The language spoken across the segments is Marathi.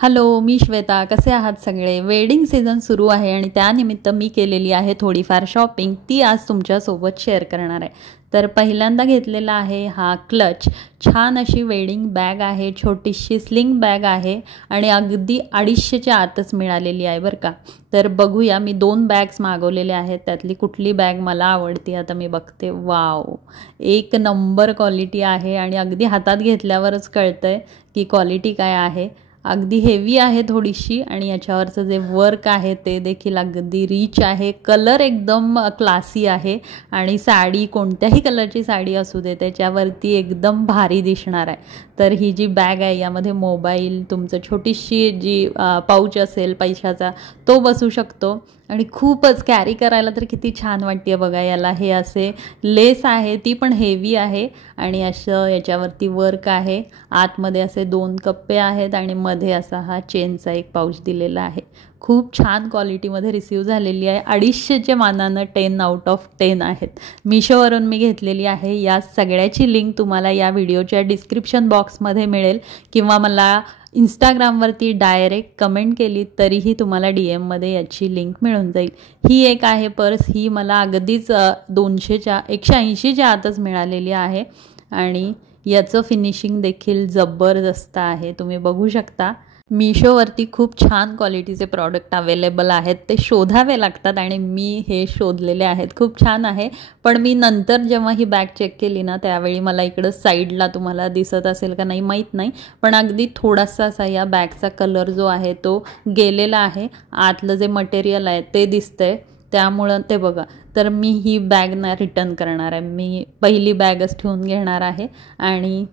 हॅलो, मी श्वेता. कसे आहात सगळे? वेडिंग सीझन सुरू आहे आणि त्यानिमित्त मी केलेली आहे थोडीफार शॉपिंग. ती आज तुमच्यासोबत शेअर करणार आहे. तर पहिल्यांदा घेतलेला आहे हा क्लच. छान अशी वेडिंग बॅग आहे, छोटीशी स्लिंग बॅग आहे आणि अगदी 250च्या आतच मिळालेली आहे बरं का. तर बघूया, मी 2 बॅग्स मागवलेल्या आहेत, त्यातली कुठली बॅग मला आवडते आता मी बघते. वाव, एक नंबर क्वालिटी आहे आणि अगदी हातात घेतल्यावरच कळतंय की क्वालिटी काय आहे. अगदी हेवी आहे थोडीशी आणि याच्यावरचं जे वर्क आहे ते देखील अगदी रिच आहे. कलर एकदम क्लासी आहे आणि साडी कोणत्याही कलरची साडी असू दे त्याच्यावरती एकदम भारी दिसणार आहे. तर ही जी बॅग आहे यामध्ये मोबाईल, तुमचं छोटीशी जी पाऊच असेल पैशाचा तो बसू शकतो आणि खूपच कॅरी करायला तर किती छान वाटते बघा. याला हे असे लेस आहे, ती पण हेवी आहे आणि असं याच्यावरती वर्क आहे. आतमध्ये असे 2 कप्पे आहेत आणि मध्ये असा हा चेनचा एक पाऊच दिलेला आहे. खूप छान क्वालिटीमध्ये रिसीव झालेली आहे. 250च्या मानानं 10 आउट ऑफ 10 आहेत. मिशोवरून मी घेतलेली आहे. या सगळ्याची लिंक तुम्हाला या व्हिडिओच्या डिस्क्रिप्शन बॉक्समध्ये मिळेल किंवा मला इंस्टाग्रामवरती डायरेक्ट कमेंट केली तरीही तुम्हाला DM मध्ये याची लिंक मिळून जाईल. ही एक आहे पर्स. ही मला अगदीच 180च्या आतच मिळालेली आहे आणि याचं फिनिशिंग देखील जबरदस्त आहे. तुम्ही बघू शकता. मिशोवरती खूप छान क्वालिटीचे प्रॉडक्ट अवेलेबल आहेत. ते शोधावे लागतात आणि मी हे शोधलेले आहेत. खूप छान आहे. पण मी नंतर जेव्हा ही बॅग चेक केली ना त्यावेळी मला इकडं साईडला तुम्हाला दिसत असेल का नाही माहीत नाही, पण अगदी थोडासा असा या बॅगचा कलर जो आहे तो गेलेला आहे. आतलं जे मटेरियल आहे ते दिसतंय, त्यामुळं ते बघा. तर मी ही बॅग ना रिटर्न करणार आहे. मी पहिली बॅगच ठेवून घेणार आहे आणि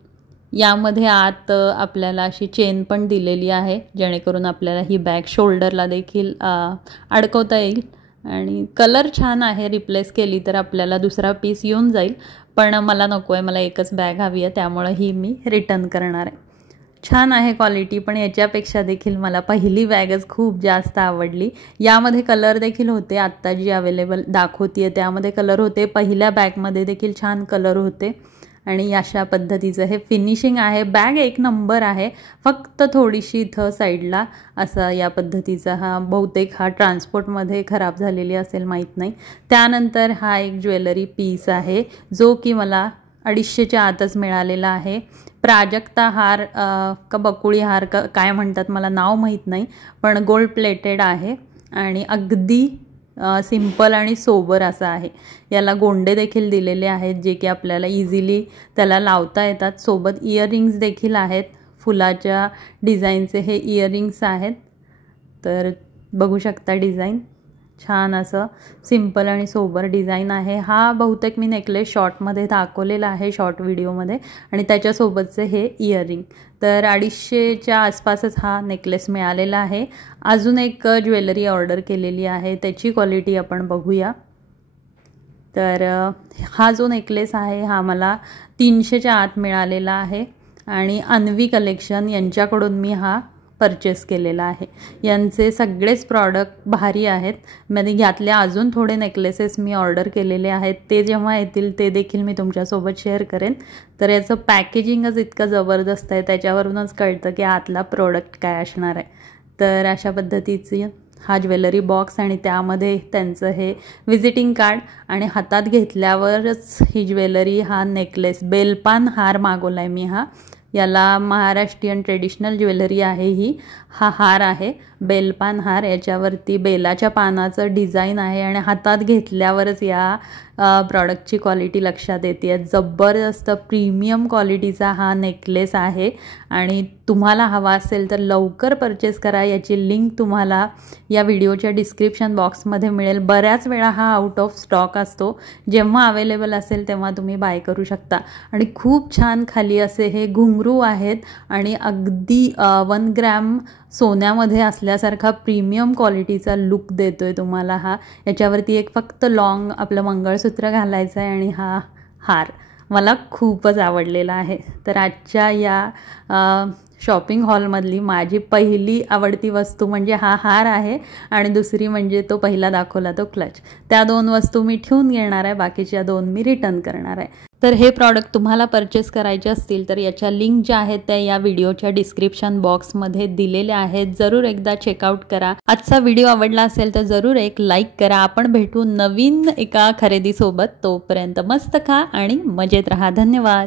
यामध्ये आत आपल्याला अशी चेन पण दिलेली आहे जेणेकरून आपल्याला ही बॅग शोल्डरला देखील अडकवता येईल आणि कलर छान आहे. रिप्लेस केली तर आपल्याला दुसरा पीस येऊन जाईल, पण मला नको आहे, मला एकच बॅग हवी आहे, त्यामुळे ही मी रिटर्न करणार आहे. छान आहे क्वालिटी, पण याच्यापेक्षा देखील मला पहिली बॅगच खूप जास्त आवडली. यामध्ये कलर देखील होते. आत्ता जी अवेलेबल दाखवते त्यामध्ये कलर होते. पहिल्या बॅगमध्ये देखील छान कलर होते आणि अशा पद्धतीचं हे फिनिशिंग आहे. बॅग एक नंबर आहे. फक्त थोडीशी इथं साईडला असं या पद्धतीचा बहुतेक हा ट्रान्सपोर्टमध्ये खराब झालेली असेल, माहीत नाही. त्यानंतर हा एक ज्वेलरी पीस आहे जो की मला 250च्या आतच मिळालेला आहे. प्राजक्ता हार का बकुळी हार का काय म्हणतात मला नाव माहीत नाही, पण गोल्ड प्लेटेड आहे आणि अगदी सिंपल आणि सोबर असा आहे. याला गोंडे देखील दिलेले आहेत जे की आपल्याला इझिली त्याला लावता येतात. सोबत इयरिंग्स देखील आहेत. फुलाच्या डिझाईनचे हे इयरिंग्स आहेत. तर बघू शकता डिझाईन छान असं सिंपल आणि सोबर डिझाईन आहे. हा बहुतेक मी नेकलेस शॉर्टमध्ये दाखवलेला आहे, शॉर्ट व्हिडिओमध्ये, आणि त्याच्यासोबतचे हे इयरिंग. तर 250च्या आसपासच हा नेकलेस मिळालेला आहे. अजून एक ज्वेलरी ऑर्डर केलेली आहे, त्याची क्वालिटी आपण बघूया. तर हा जो नेकलेस आहे हा मला 300च्या आत मिळालेला आहे आणि अन्वी कलेक्शन यांच्याकडून मी हा परचेस केलेला आहे. यांचे सगळेच प्रॉडक्ट भारी आहेत. म्हणजे यातल्या अजून थोडे नेकलेसेस मी ऑर्डर केलेले आहेत, ते जेव्हा येतील ते देखील मी तुमच्यासोबत शेअर करेन. तर याचं पॅकेजिंगच इतकं जबरदस्त आहे, त्याच्यावरूनच कळतं की आतला प्रोडक्ट काय असणार आहे. तर अशा पद्धतीची हा ज्वेलरी बॉक्स आणि त्यामध्ये त्यांचं हे व्हिजिटिंग कार्ड आणि हातात घेतल्यावरच ही ज्वेलरी, हा नेकलेस, बेलपान हार मागवला आहे मी. याला महाराष्ट्रीयन ट्रेडिशनल ज्वेलरी आहे ही. हा हार आहे बेलपान हार. याच्यावरती बेलाच्या पानाचं डिझाईन आहे आणि हातात घेतल्यावरच या प्रॉडक्टची क्वालिटी लक्षात येते. जबरदस्त प्रीमियम क्वालिटीचा हा नेकलेस आहे आणि तुम्हाला हवा असेल तर लवकर परचेस करा. याची लिंक तुम्हाला या व्हिडिओच्या डिस्क्रिप्शन बॉक्समध्ये मिळेल. बऱ्याच वेळा हा आउट ऑफ स्टॉक असतो. जेव्हा अवेलेबल असेल तेव्हा तुम्ही बाय करू शकता. आणि खूप छान खाली असे हे घुंगरू आहेत आणि अगदी 1 ग्रॅम सोन्यामध्ये असल्यासारखा प्रीमियम क्वालिटीचा लुक देतोय तुम्हाला हा. याच्यावरती एक फक्त लॉंग आपलं मंगळसूत्र घालायचं आहे आणि हा हार मला खूपच आवडलेला आहे. तर आजच्या या शॉपिंग हॉलमधली माझी पहिली आवडती वस्तू म्हणजे हा हार आहे आणि दुसरी म्हणजे तो पहिला दाखवला तो क्लच. त्या 2 वस्तू मी ठेवून घेणार आहे, बाकीच्या 2 मी रिटर्न करणार आहे. तर हे प्रॉडक्ट तुम्हाला परचेस करायचे असतील तर याच्या लिंक ज्या आहेत त्या या व्हिडिओच्या डिस्क्रिप्शन बॉक्समध्ये दिलेल्या आहेत. जरूर एकदा चेकआउट करा. आजचा व्हिडिओ आवडला असेल तर जरूर एक लाईक करा. आपण भेटू नवीन एका खरेदीसोबत. तोपर्यंत मस्त खा आणि मजेत राहा. धन्यवाद.